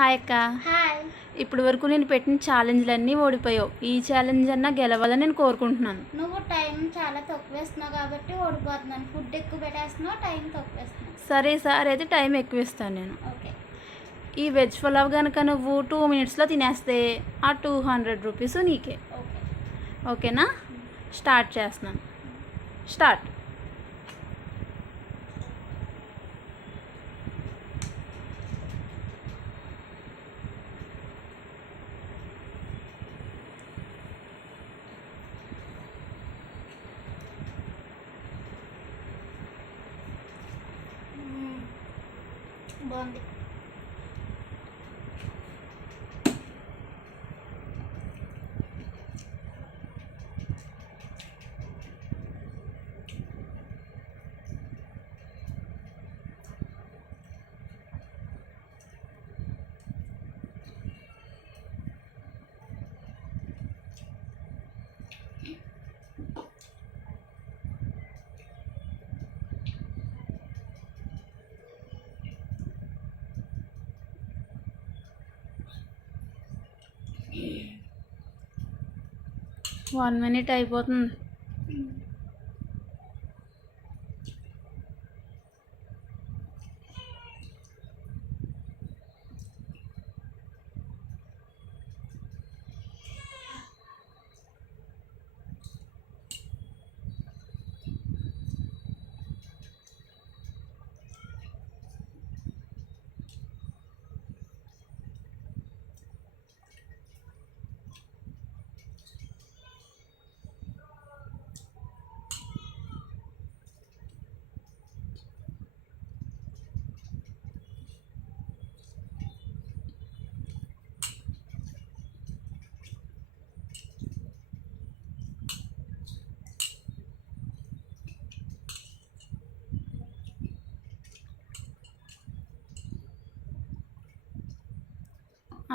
Hi అక్క. Hi. ఇప్పుడు వరకు నేను పెట్టిన ఛాలెంజ్లన్నీ ఓడిపోయావు. ఈ ఛాలెంజ్ అన్నా గెలవాలని నేను కోరుకుంటున్నాను. నువ్వు టైం చాలా తక్కువ వేస్తున్నావు కాబట్టి ఓడిపోతున్నాను. ఫుడ్ ఎక్కువ పెట్టేస్తున్నావు, టైం తక్కువ వేస్తున్నావు. సరే సార్, అయితే టైం ఎక్కువ ఇస్తాను నేను. ఓకే. ఈ వెజ్ పులావ్ కనుక నువ్వు 2 minutesలో తినేస్తే ఆ 200 రూపీస్ నీకే. ఓకే. ఓకేనా? స్టార్ట్ చేస్తున్నాను. స్టార్ట్. బాగుంది. వన్ మినిట్ అయిపోతుంది.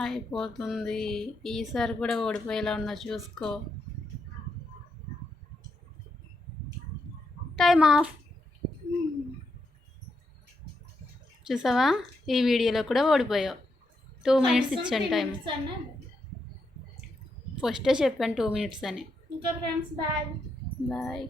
అయిపోతుంది. ఈసారి కూడా ఓడిపోయేలా ఉన్నా చూసుకో. Time of. చూసావా, ఈ వీడియోలో కూడా ఓడిపోయావు. 2 minutes ఇచ్చాను టైం. ఫస్టే చెప్పాను 2 minutes అని. ఇంకా ఫ్రెండ్స్ బాయ్. బాయ్.